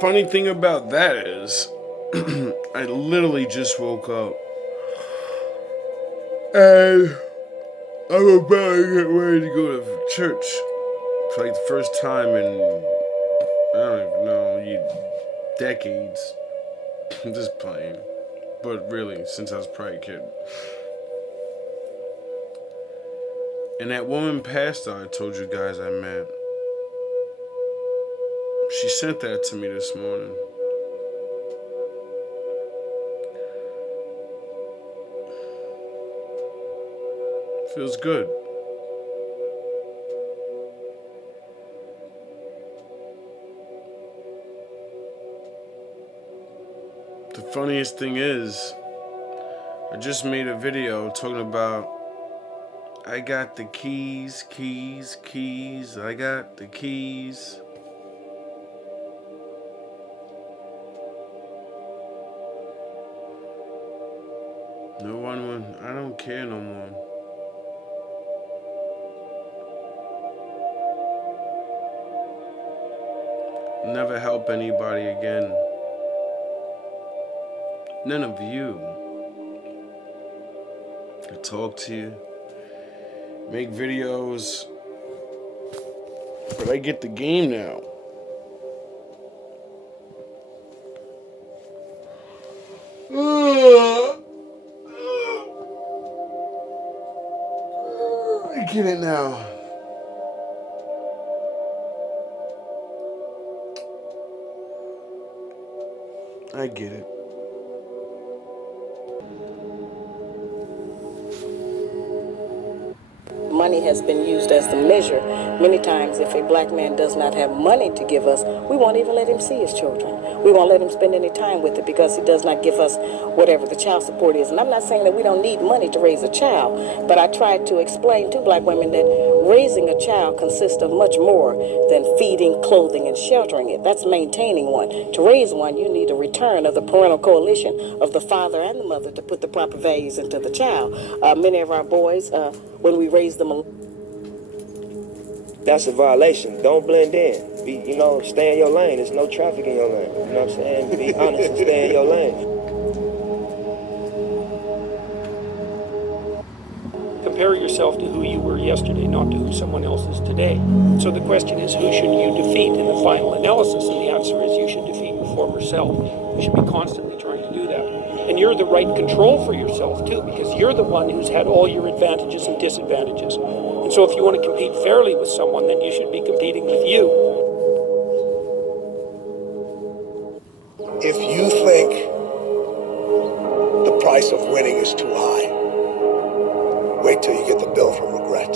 funny thing about that is, I literally just woke up. And I'm about to get ready to go to church for like the first time in, I don't even know, decades. I'm just playing. But really, since I was probably a kid. And that woman pastor I told you guys I met, she sent that to me this morning. Feels good. The funniest thing is, I just made a video talking about I got the keys, I got the keys. No one, I don't care no more. Never help anybody again. None of you. I talk to you, make videos, but I get the game now. I get it now. I get it. Money has been used as the measure. Many times, if a black man does not have money to give us, we won't even let him see his children. We won't let him spend any time with it because he does not give us whatever the child support is. And I'm not saying that we don't need money to raise a child, but I try to explain to black women that raising a child consists of much more than feeding, clothing, and sheltering it. That's maintaining one. To raise one, you need a return of the parental coalition of the father and the mother to put the proper values into the child. Many of our boys, when we raise them, that's a violation. Don't blend in. Stay in your lane. There's no traffic in your lane. You know what I'm saying? Be honest and stay in your lane. Compare yourself to who you were yesterday, not to who someone else is today. So the question is, who should you defeat in the final analysis? And the answer is, you should defeat your former self. You should be constantly trying to do that. And you're the right control for yourself, too, because you're the one who's had all your advantages and disadvantages. And so if you want to compete fairly with someone, then you should be competing with you. If you think the price of winning is too high, wait till you get the bill from regret.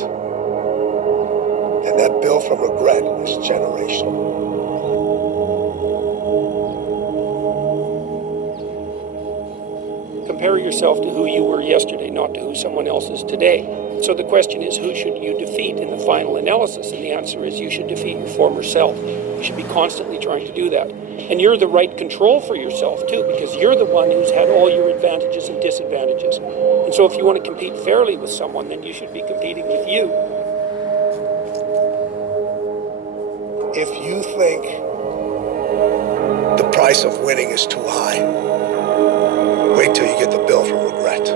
And that bill from regret is generational. Compare yourself to who you were yesterday, not to who someone else is today. So the question is, who should you defeat in the final analysis? And the answer is, you should defeat your former self. You should be constantly trying to do that. And you're the right control for yourself, too, because you're the one who's had all your advantages and disadvantages. And so if you want to compete fairly with someone, then you should be competing with you. If you think the price of winning is too high, wait till you get the bill from regret.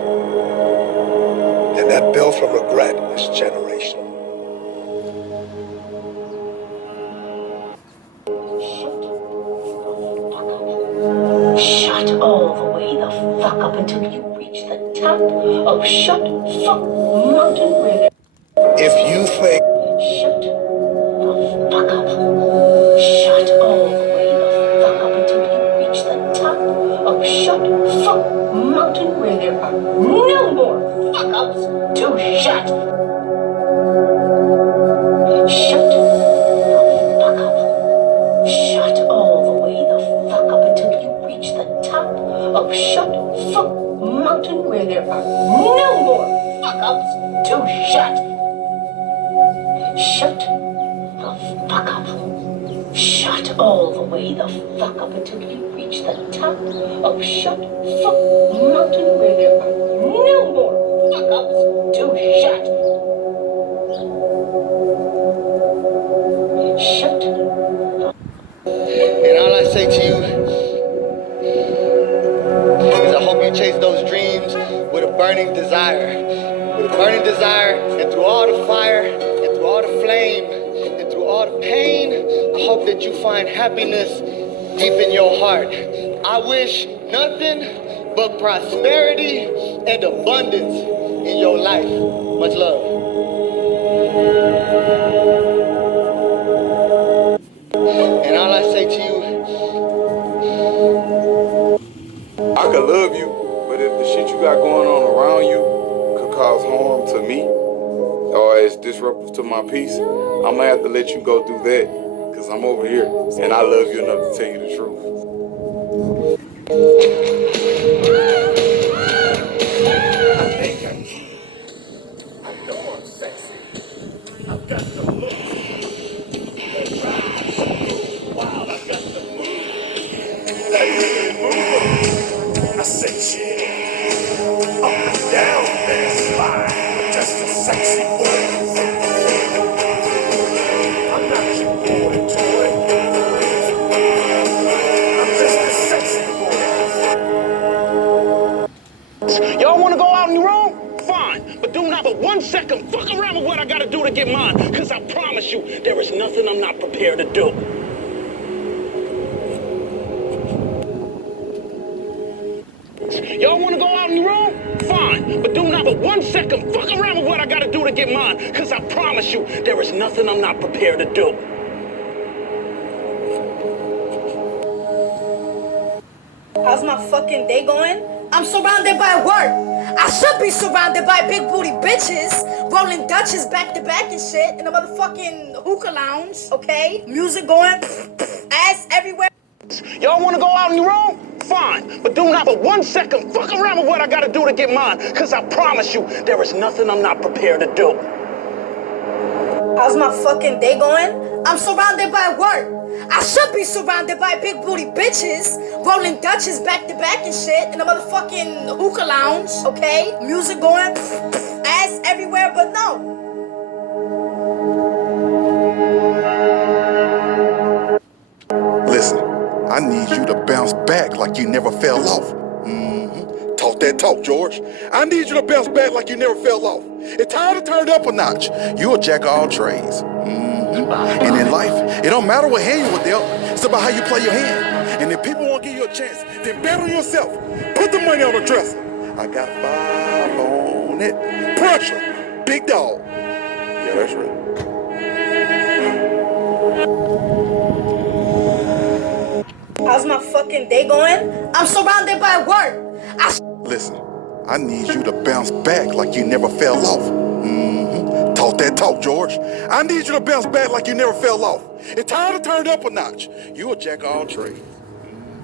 And that bill from regret is generational. Shut all the way the fuck up until you reach the top of Shut Fuck Mountain where If you think shut the fuck up. Shut all the way the fuck up until you reach the top of Shut Fuck Mountain where there are no more fuck ups to shut. Shut the fuck up. Shut all the way the fuck up until you reach the top of Shut Fuck Mountain where there are no more fuck ups to shut. Shut the fuck up. Shut all the way the fuck up until you reach the top of Shut Fuck Mountain where there are no more fuck ups to shut. Shut. And all I say to you is I hope you chase those dreams with a burning desire. With a burning desire, and through all the fire, and through all the flame, and through all the pain, I hope that you find happiness deep in your heart. I wish nothing but prosperity and abundance in your life. Much love. And all I say to you, I could love you, but if the shit you got going on around you could cause harm to me or is disruptive to my peace, I'm gonna have to let you go through that because I'm over here and I love you enough to tell you the truth. I said shit, up and down that slide, just a sexy boy. I'm not your boy toy, I'm just a sexy boy. Y'all wanna go out on your own? Fine, but do not for 1 second fuck around with what I gotta do to get mine, cause I promise you, there is nothing I'm not prepared to do. Y'all wanna go out on your own? Fine, but do not for 1 second fuck around with what I gotta do to get mine, cause I promise you, there is nothing I'm not prepared to do. How's my fucking day going? I'm surrounded by work. I should be surrounded by big booty bitches rolling Dutches back to back and shit in a motherfucking hookah lounge, okay? Music going, ass everywhere. Y'all wanna go out on your own? Fine, but do not for 1 second fuck around with what I gotta do to get mine, cause I promise you, there is nothing I'm not prepared to do. How's my fucking day going? I'm surrounded by work. I should be surrounded by big booty bitches rolling Dutches back to back and shit in a motherfucking hookah lounge, okay? Music going, ass everywhere, but no. Listen, I need you to bounce back like you never fell off. Talk that talk, George. I need you to bounce back like you never fell off. It's time to turn it up a notch. You're a jack of all trades. And in life, it don't matter what hand you were dealt. It's about how you play your hand. And if people won't give you a chance, then bet on yourself. Put the money on the dresser. I got 5 on it. Pressure. Big dog. Yeah, that's right. How's my fucking day going? I'm surrounded by work. Listen, I need you to bounce back like you never fell off. Talk that talk, George. I need you to bounce back like you never fell off. It's time to turn it up a notch. You're a jack of all trades.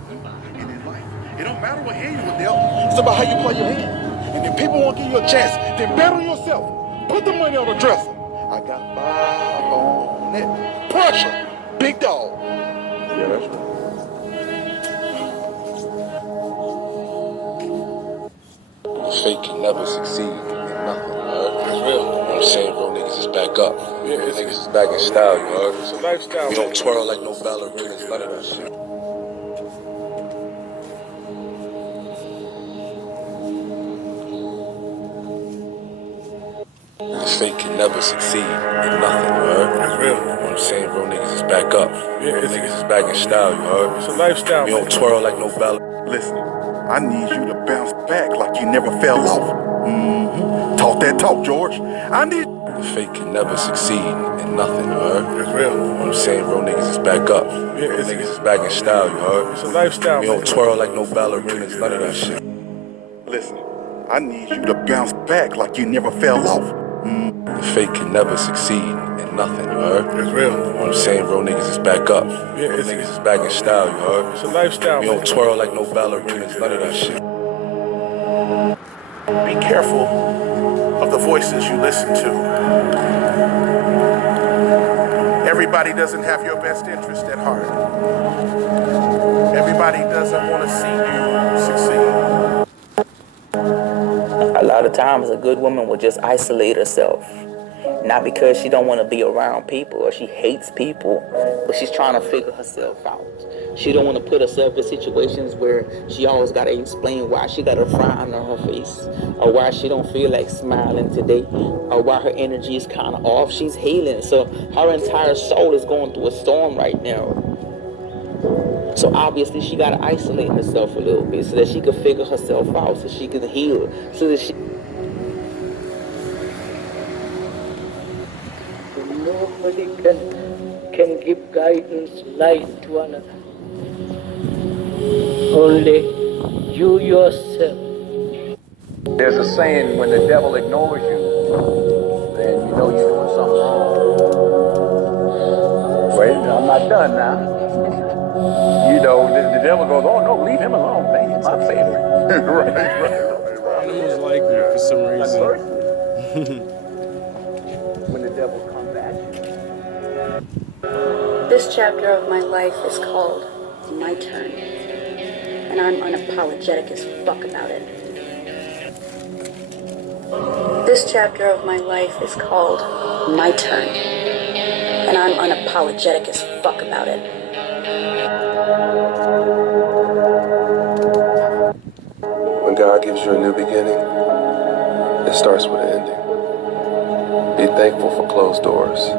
And in life, it don't matter what hand you were dealt. It's about how you play your hand. And if people won't give you a chance, then bet on yourself. Put the money on the dresser. I got 5 on it. Pressure. Big dog. Yeah, that's right. Fake can never succeed in nothing, you heard? That's real. You know what I'm saying? Real niggas is back up. Yeah, real niggas is back in style, you heard? It's a lifestyle. We don't twirl like no ballerinas, none of that shit. Niggas fake can never succeed in nothing, you heard? That's real. You know what I'm saying? Real niggas is back up. Yeah, real niggas is back in style, you heard? It's a lifestyle. We don't twirl like no ballerinas. Listen, I need you to bounce back like you never fell off. Talk that talk, George. I need... Fake can never succeed in nothing, you heard? That's real. You know what I'm saying? Real niggas is back up. Yeah, real niggas is back in style, you heard? It's a lifestyle. We don't twirl like no ballerinas, none of that shit. Listen, I need you to bounce back like you never fell off. Fake can never succeed in nothing, you heard? That's real. You know what I'm saying? Real niggas is back up. Yeah, real niggas is back in style, you heard? It's a lifestyle. We don't twirl like no ballerinas, none of that shit. Be careful of the voices you listen to. Everybody doesn't have your best interest at heart. Everybody doesn't want to see you succeed. A lot of times a good woman will just isolate herself. Not because she don't want to be around people or she hates people, but she's trying to figure herself out. She don't want to put herself in situations where she always got to explain why she got a frown on her face, or why she don't feel like smiling today, or why her energy is kind of off. She's healing, so her entire soul is going through a storm right now. So obviously she got to isolate herself a little bit so that she can figure herself out, so she can heal, so that she... Nobody can give guidance, light to another. Only you yourself. There's a saying, when the devil ignores you, then you know you're doing something wrong. Wait, I'm not done now. You know, the devil goes, oh no, leave him alone, man, he's my favorite. right. Animals like me for some reason. When the devil comes at you. This chapter of my life is called My Turn, and I'm unapologetic as fuck about it. This chapter of my life is called My Turn, and I'm unapologetic as fuck about it. When God gives you a new beginning, it starts with an ending. Be thankful for closed doors.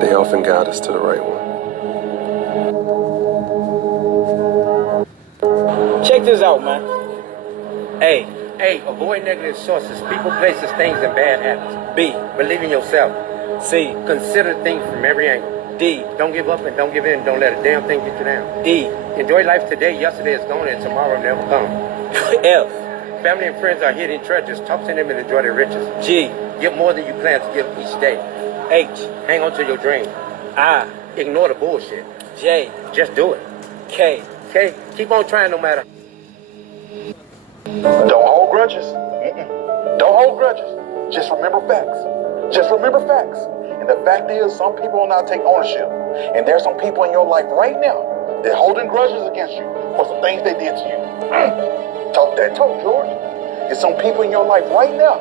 They often guide us to the right one. Check this out, man. A, avoid negative sources, people, places, things, and bad habits. B, believe in yourself. C, consider things from every angle. D, don't give up and don't give in. Don't let a damn thing get you down. D, enjoy life today. Yesterday is gone and tomorrow never comes. F, family and friends are hidden treasures. Talk to them and enjoy their riches. G, give more than you plan to give each day. H, hang on to your dream. I, ignore the bullshit. J, just do it. K, keep on trying no matter. Don't hold grudges. Don't hold grudges. Just remember facts. Just remember facts. And the fact is, some people will not take ownership. And there's some people in your life right now that holding grudges against you for some things they did to you. Talk that talk, George. There's some people in your life right now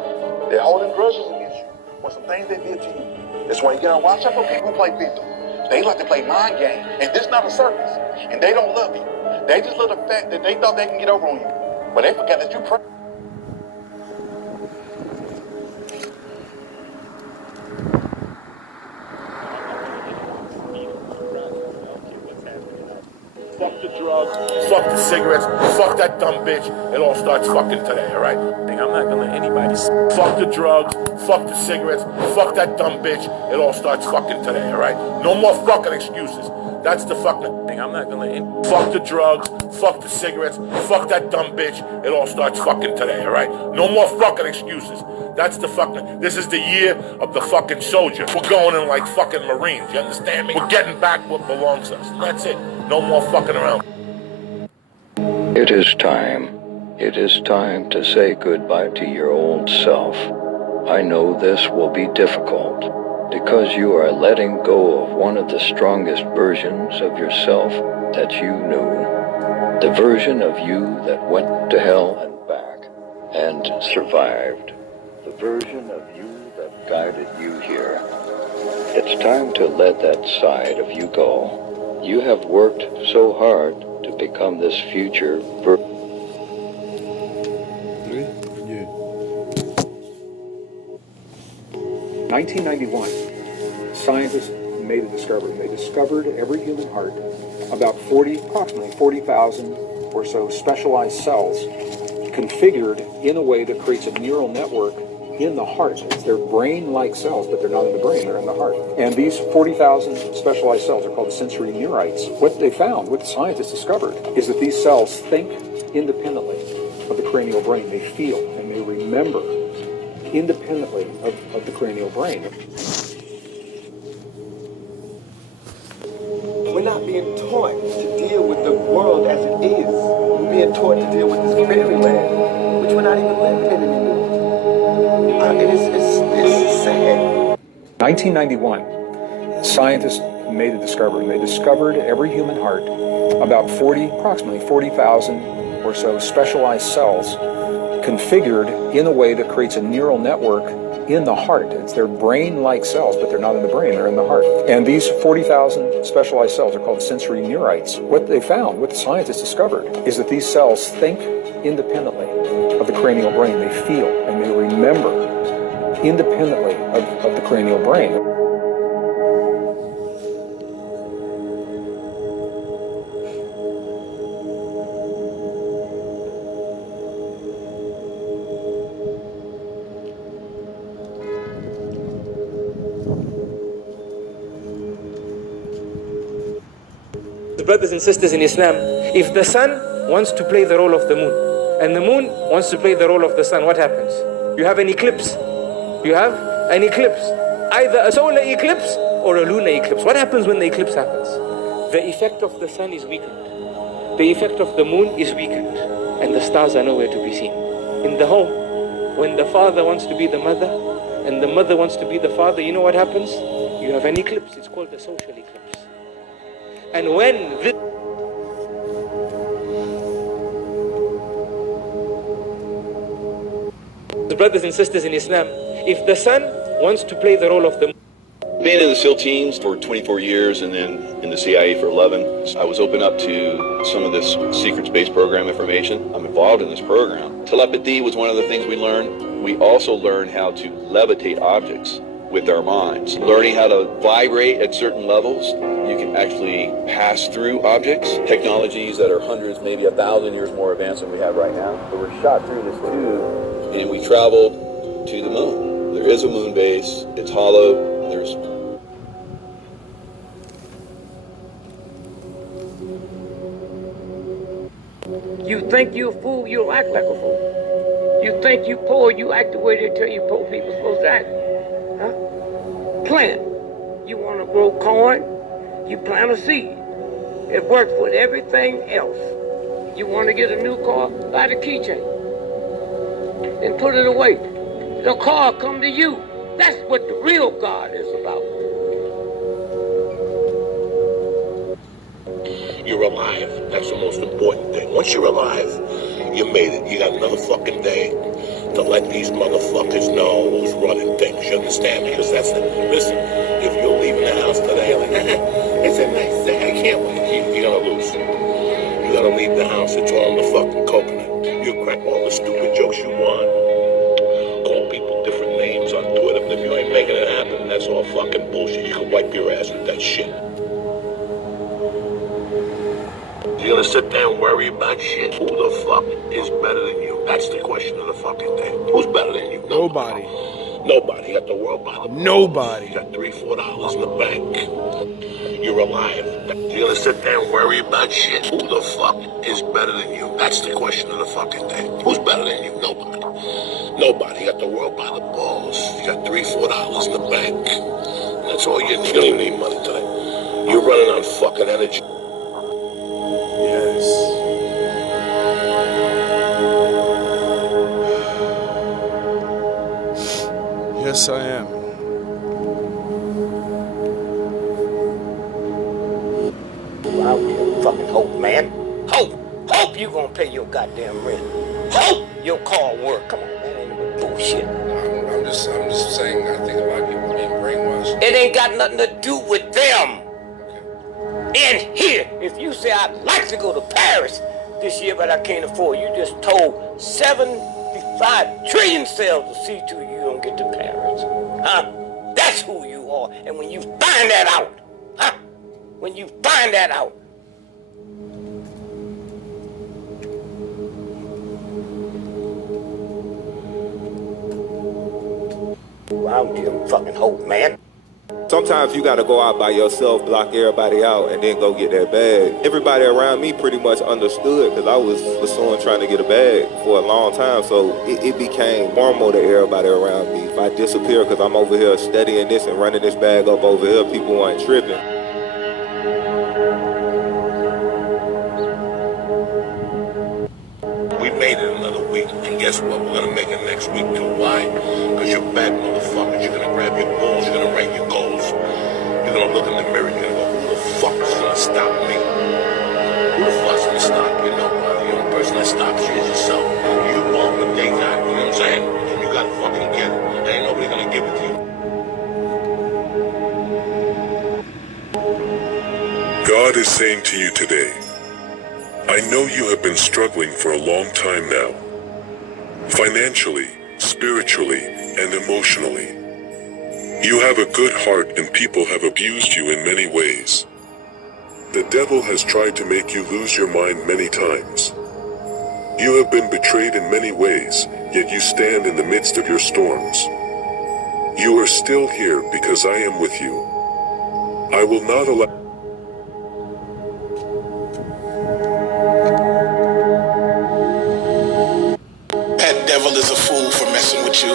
that holding grudges against you for some things they did to you. That's why you gotta watch out for people who play victim. They like to play mind game, and this not a circus. And they don't love you. They just love the fact that they thought they can get over on you. But they forgot that you pray. Fuck the drugs, fuck the cigarettes, fuck that dumb bitch. It all starts fucking today, all right? I'm not gonna let anybody... Fuck the drugs, fuck the cigarettes, fuck that dumb bitch. It all starts fucking today, all right? No more fucking excuses. That's the fucking thing. I'm not gonna let... Fuck the drugs, fuck the cigarettes, fuck that dumb bitch. It all starts fucking today, all right? No more fucking excuses. That's the fucking... This is the year of the fucking soldier. We're going in like fucking Marines, you understand me? We're getting back what belongs to us. That's it. No more fucking around. It is time. It is time to say goodbye to your old self. I know this will be difficult because you are letting go of one of the strongest versions of yourself that you knew. The version of you that went to hell and back and survived. The version of you that guided you here. It's time to let that side of you go. You have worked so hard to become this future version. 1991, scientists made a discovery. They discovered every human heart, approximately 40,000 or so specialized cells configured in a way that creates a neural network in the heart. They're brain-like cells, but they're not in the brain, they're in the heart. And these 40,000 specialized cells are called sensory neurites. What they found, what the scientists discovered, is that these cells think independently of the cranial brain. They feel and they remember independently of the cranial brain. We're not being taught to deal with the world as it is. We're being taught to deal with this fairyland, which we're not even living in anymore. It's sad. 1991, scientists made a discovery. They discovered every human heart, approximately 40,000 or so specialized cells configured in a way that creates a neural network in the heart. It's their brain-like cells, but they're not in the brain, they're in the heart. And these 40,000 specialized cells are called sensory neurites. What they found, what the scientists discovered, is that these cells think independently of the cranial brain. They feel and they remember independently of the cranial brain. Brothers and sisters in Islam, if the sun wants to play the role of the moon, and the moon wants to play the role of the sun, what happens? You have an eclipse. You have an eclipse. Either a solar eclipse or a lunar eclipse. What happens when the eclipse happens? The effect of the sun is weakened. The effect of the moon is weakened. And the stars are nowhere to be seen. In the home, when the father wants to be the mother, and the mother wants to be the father, you know what happens? You have an eclipse. It's called a social eclipse. And when this brothers and sisters in Islam, if the sun wants to play the role of the moon. Being in the SEAL teams for 24 years and then in the CIA for 11, I was open up to some of this secret space program information. I'm involved in this program. Telepathy was one of the things we learned. We also learned how to levitate objects with our minds. Learning how to vibrate at certain levels. You can actually pass through objects. Technologies that are hundreds, maybe 1,000 years more advanced than we have right now. So we're shot through this tube and we traveled to the moon. There is a moon base. It's hollow. There's You think you're a fool, you'll act like a fool. You think you poor, you act the way they tell you poor people supposed to act. Huh? Plant. You want to grow corn, you plant a seed. It works with everything else. You want to get a new car, buy the keychain. And put it away. The car come to you. That's what the real God is about. You're alive. That's the most important thing. Once you're alive, you made it. You got another fucking day to let these motherfuckers know who's running things. You understand? Because that's it. Listen, if you're leaving the house today, like, it's a nice day, I can't wait. You're gonna lose. You gotta leave the house. It's all in the fucking coconut. You crack all the stupid jokes you want. Call people different names on Twitter. But if you ain't making it happen, that's all fucking bullshit. You can wipe your ass with that shit. You're gonna sit there and worry about shit? Who the fuck is better than you? That's the question of the fucking day. Who's better than you? Nobody. Nobody. You got the world by the balls. Nobody. You got $3-4 in the bank. You're alive. You're gonna sit there and worry about shit? Who the fuck is better than you? That's the question of the fucking day. Who's better than you? Nobody. Nobody. You got the world by the balls. You got $3-4 in the bank. That's all you need. You don't even need money today. You're running on fucking energy. Yes. Yes, I am. Out there, fucking hope, man. Hope you gonna pay your goddamn rent. Hope your car work. Come on, man, ain't no bullshit. I'm just saying, I think a lot of people are being brainwashed. It ain't got nothing to do with them. In here, if you say I'd like to go to Paris this year, but I can't afford, you just told 75 trillion cells to see to you don't get to Paris. Huh? That's who you are. And when you find that out, huh? When you find that out, I don't give a fucking hope, man. Sometimes you gotta go out by yourself, block everybody out, and then go get that bag. Everybody around me pretty much understood because I was pursuing trying to get a bag for a long time, so it became normal to everybody around me. If I disappear because I'm over here studying this and running this bag up over here, people weren't tripping. We made it another week, and guess what? We're gonna make it next week too. Why? Because you're bad motherfuckers. You're gonna grab your balls, you're gonna write your goals. You're gonna look in the mirror, you're gonna go, who the fuck is gonna stop me? Who the fuck's gonna stop you? Nobody. The only person that stops you is yourself. You want what they got, you know what I'm saying? And you gotta fucking get it. There ain't nobody gonna is saying to you today, I know you have been struggling for a long time now. Financially, spiritually, and emotionally. You have a good heart and people have abused you in many ways. The devil has tried to make you lose your mind many times. You have been betrayed in many ways, yet you stand in the midst of your storms. You are still here because I am with you. I will not allow... That devil is a fool for messing with you.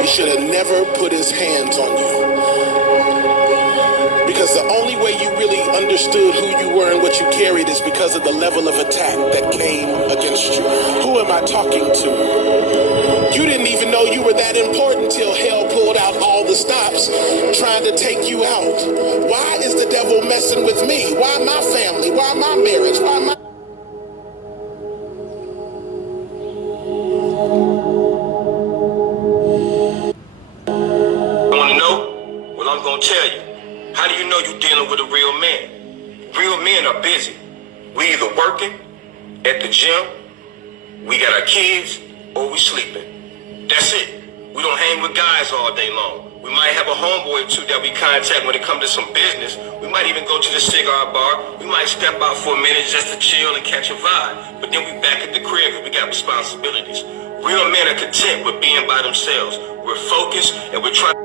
He should have never put his hands on you. Because the only way you really understood who you were and what you carried is because of the level of attack that came against you. Who am I talking to? You didn't even know you were that important till hell pulled out all the stops trying to take you out. Why is the devil messing with me? Why my family? Why my marriage? Why my... Want to know? Well, I'm going to tell you. How do you know you're dealing with a real man? Real men are busy. We either working, at the gym, we got our kids, or we sleeping. That's it. We don't hang with guys all day long. We might have a homeboy or two that we contact when it comes to some business. We might even go to the cigar bar. We might step out for a minute just to chill and catch a vibe. But then we back at the crib because we got responsibilities. Real men are content with being by themselves. We're focused and we're trying.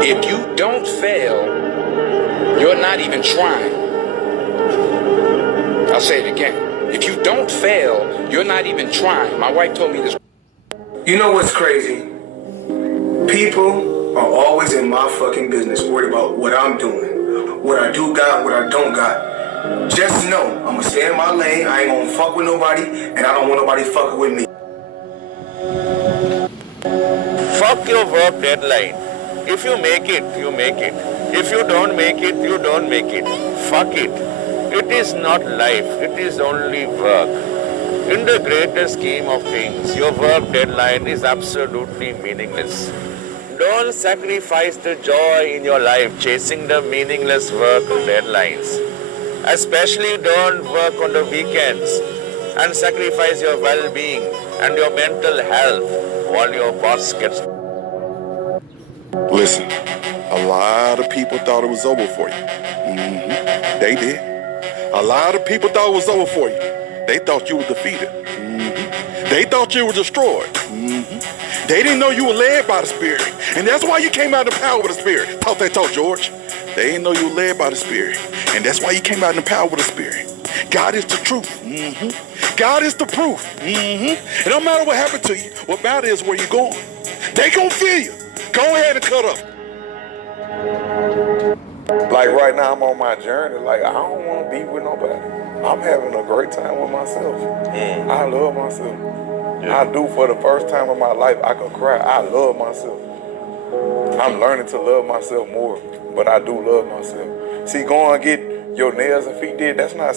If you don't fail, you're not even trying. I'll say it again. If you don't fail, you're not even trying. My wife told me this. You know what's crazy? People are always in my fucking business, worried about what I'm doing, what I do got, what I don't got. Just know, I'm gonna stay in my lane, I ain't gonna fuck with nobody, and I don't want nobody fucking with me. Fuck your work deadline. If you make it, you make it. If you don't make it, you don't make it. Fuck it. It is not life, it is only work. In the greater scheme of things, your work deadline is absolutely meaningless. Don't sacrifice the joy in your life chasing the meaningless work deadlines. Especially don't work on the weekends and sacrifice your well-being and your mental health while your boss gets... Listen, a lot of people thought it was over for you. They did. A lot of people thought it was over for you. They thought you were defeated. They thought you were destroyed. They didn't know you were led by the Spirit. And that's why you came out in the power of the Spirit. Talk that talk, George. They didn't know you were led by the Spirit. And that's why you came out in the power of the Spirit. God is the truth. God is the proof. It don't matter what happened to you. What matters is where you're going. They gonna feel you. Go ahead and cut up. Like right now, I'm on my journey. Like I don't want to be with nobody. I'm having a great time with myself. I love myself. I do. For the first time in my life, I could cry. I love myself. I'm learning to love myself more, but I do love myself. See, going and get your nails and feet did, that's not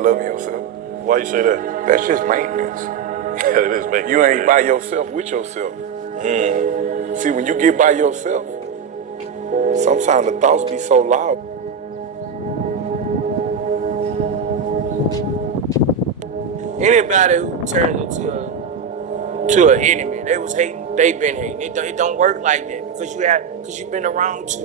loving yourself. Why you say that? That's just maintenance. Yeah, it is maintenance. You ain't by yourself with yourself. See, when you get by yourself, sometimes the thoughts be so loud. Anybody who turns into an enemy, they was hating, they been hating. It don't work like that because you've been around too